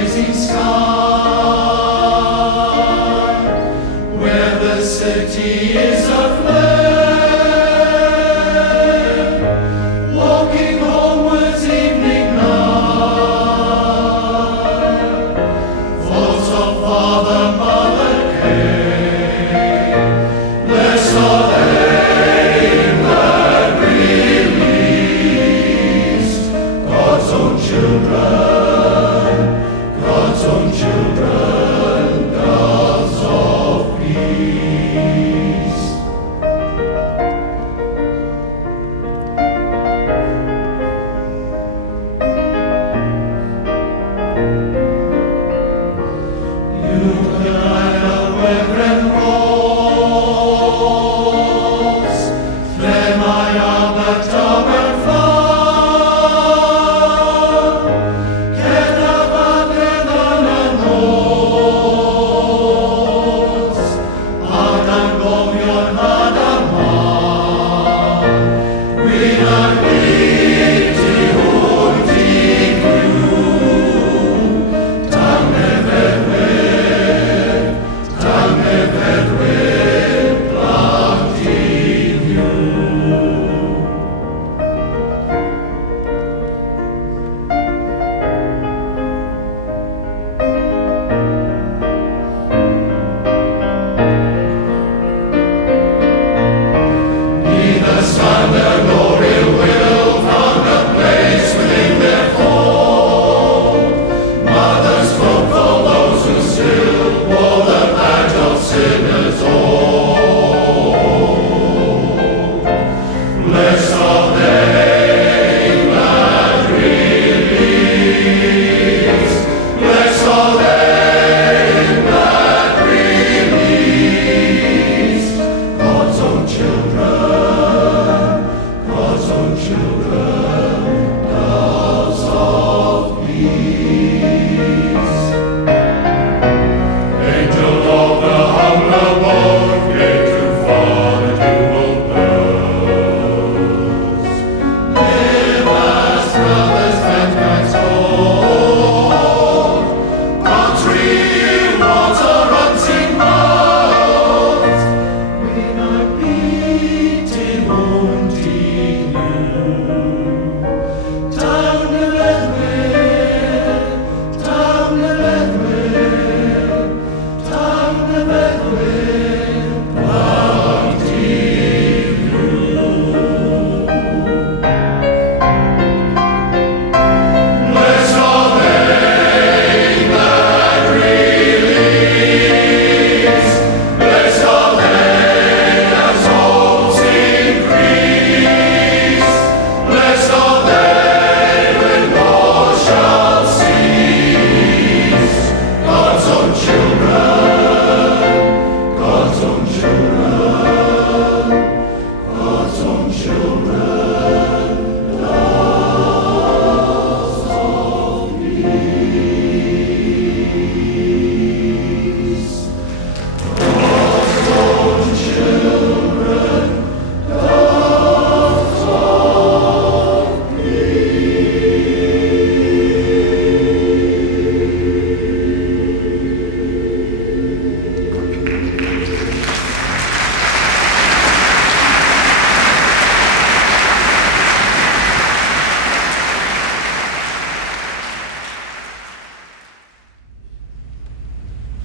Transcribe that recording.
blazing sky, where the city is aflame, walking homewards evening night. Thoughts of father, mother came, blessed are they that released God's own children. God's own children, gods of peace. You could light up reverend walls, flare my arm that tower far. Sin